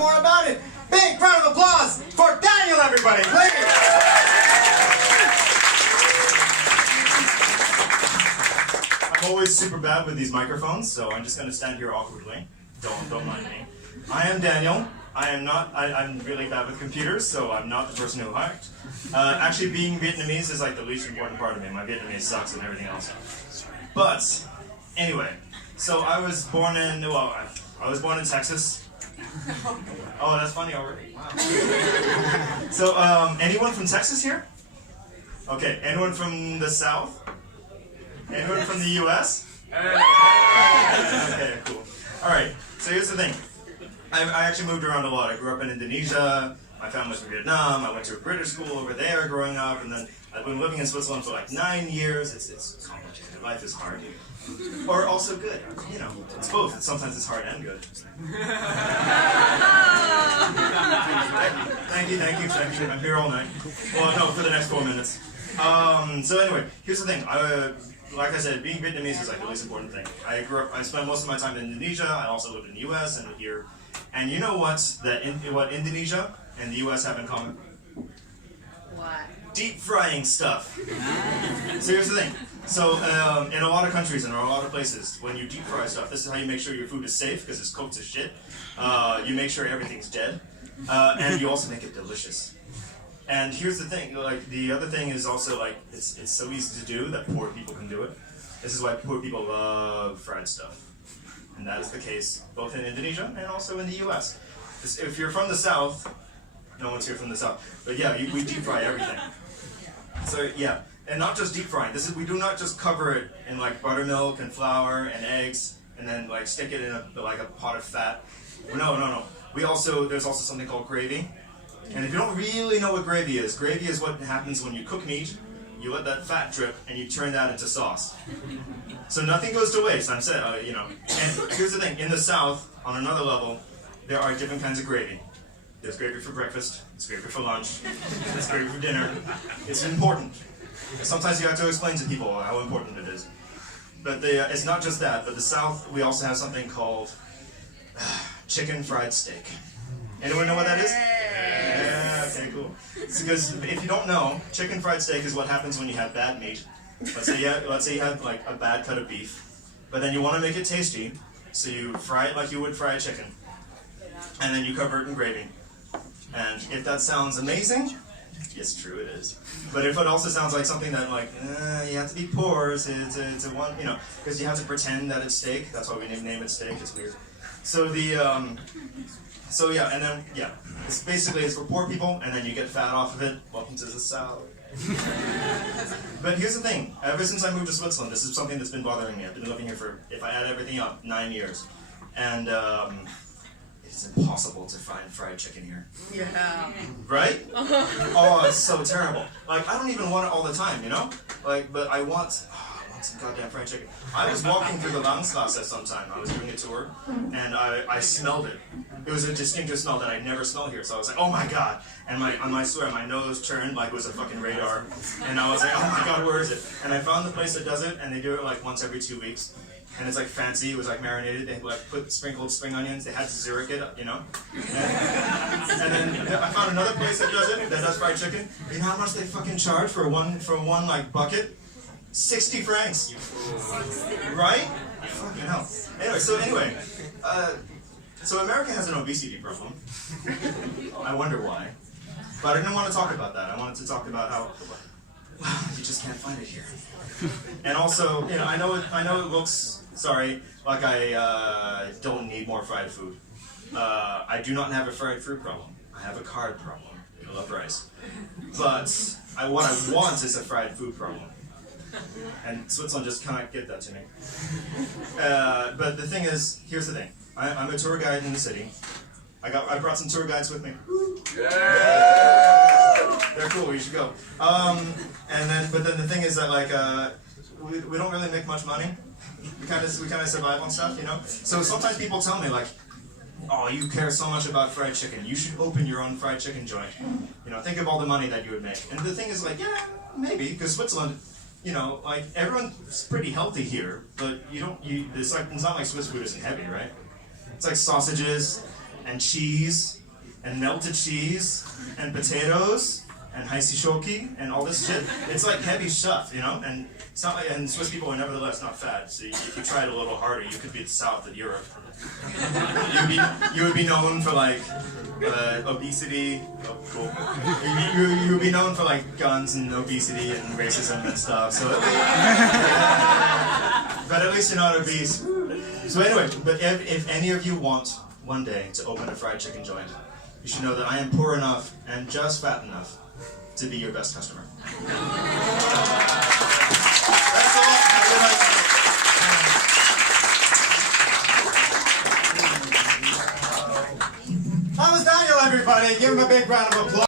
more about it. Big round of applause for Daniel, everybody, please. I'm always super bad with these microphones, so I'm just going to stand here awkwardly. Don't mind me. I am Daniel. I'm really bad with computers, so I'm not the person who hacked. Actually, being Vietnamese is like the least important part of me. My Vietnamese sucks and everything else. But anyway, so I was born in Texas. Oh, that's funny already. Wow. So, anyone from Texas here? Okay, anyone from the South? Anyone from the U.S.? Okay, cool. All right, so here's the thing. I actually moved around a lot. I grew up in Indonesia. My family's from Vietnam. I went to a British school over there growing up, and then I've been living in Switzerland for like 9 years. It's complicated. Life is hard. Or also good. You know, it's both. Sometimes it's hard and good. Thank you. I'm here all night. Well, no, for the next 4 minutes. So anyway, here's the thing. Like I said, being Vietnamese is like the least important thing. I spent most of my time in Indonesia. I also lived in the U.S. and here. And you know what Indonesia and the U.S. have in common? What? Deep frying stuff. So here's the thing. So in a lot of countries and in a lot of places, when you deep fry stuff, this is how you make sure your food is safe because it's cooked as shit. You make sure everything's dead, and you also make it delicious. And here's the thing. Like the other thing is also like it's so easy to do that poor people can do it. This is why poor people love fried stuff. And that is the case both in Indonesia and also in the U.S. If you're from the South, no one's here from the South, but yeah, we deep fry everything. So yeah, and not just deep frying. We do not just cover it in like buttermilk and flour and eggs, and then like stick it in a pot of fat. No. There's also something called gravy. And if you don't really know what gravy is what happens when you cook meat. You let that fat drip, and you turn that into sauce. So nothing goes to waste. I'm saying, you know. And here's the thing: in the South, on another level, there are different kinds of gravy. There's gravy for breakfast. There's gravy for lunch. There's gravy for dinner. It's important. Sometimes you have to explain to people how important it is. But it's not just that. But the South, we also have something called chicken fried steak. Anyone know what that is? Yeah, okay, cool. It's because if you don't know, chicken fried steak is what happens when you have bad meat. Let's say you have like a bad cut of beef, but then you want to make it tasty, so you fry it like you would fry a chicken, and then you cover it in gravy. And if that sounds amazing, yes, true it is. But if it also sounds like something that like you have to be poor to want, you know, because you have to pretend that it's steak. That's why we name it steak. It's weird. So yeah, and then yeah, it's for poor people, and then you get fat off of it. Welcome to the South. But here's the thing: ever since I moved to Switzerland, this is something that's been bothering me. I've been living here for, if I add everything up, 9 years, and it's impossible to find fried chicken here. Yeah. Right? Oh, it's so terrible. Like I don't even want it all the time, you know? Like, but I want some goddamn fried chicken. I was walking through the Langstrasse sometime. I was doing a tour, and I smelled it. It was a distinctive smell that I'd never smelled here. So I was like, oh my god. And I swear, my nose turned like it was a fucking radar. And I was like, oh my god, where is it? And I found the place that does it, and they do it like once every 2 weeks. And it's like fancy. It was like marinated. They like sprinkled spring onions. They had to Zürich it, you know. And then I found another place that does it, that does fried chicken. You know how much they fucking charge for one like bucket? 60 francs. Right? Fucking hell. Anyway, so America has an obesity problem. I wonder why. But I didn't want to talk about that. I wanted to talk about how you just can't find it here. And also, you know, I know it looks, like I don't need more fried food. I do not have a fried food problem. I have a carb problem. I love rice. But what I want is a fried food problem. And Switzerland just cannot get that to me. But the thing is, here's the thing. I'm a tour guide in the city. I brought some tour guides with me. Yeah. They're cool. You should go. But then the thing is that like we don't really make much money. We kind of survive on stuff, you know. So sometimes people tell me like, oh, you care so much about fried chicken. You should open your own fried chicken joint. You know, think of all the money that you would make. And the thing is like, yeah, maybe, because Switzerland, you know, like everyone's pretty healthy here, but it's not like Swiss food isn't heavy, right? It's like sausages and cheese, and melted cheese, and potatoes, and haisishoki, and all this shit. It's like heavy stuff, you know? And it's not like, and Swiss people are nevertheless not fat, so if you try it a little harder, you could be the south of Europe. You would be known for like obesity. Oh, cool. You would be known for like guns and obesity and racism and stuff. So, but at least you're not obese. So anyway, but if any of you want one day to open a fried chicken joint, you should know that I am poor enough and just fat enough to be your best customer. That's all. That was Daniel, everybody. Give him a big round of applause.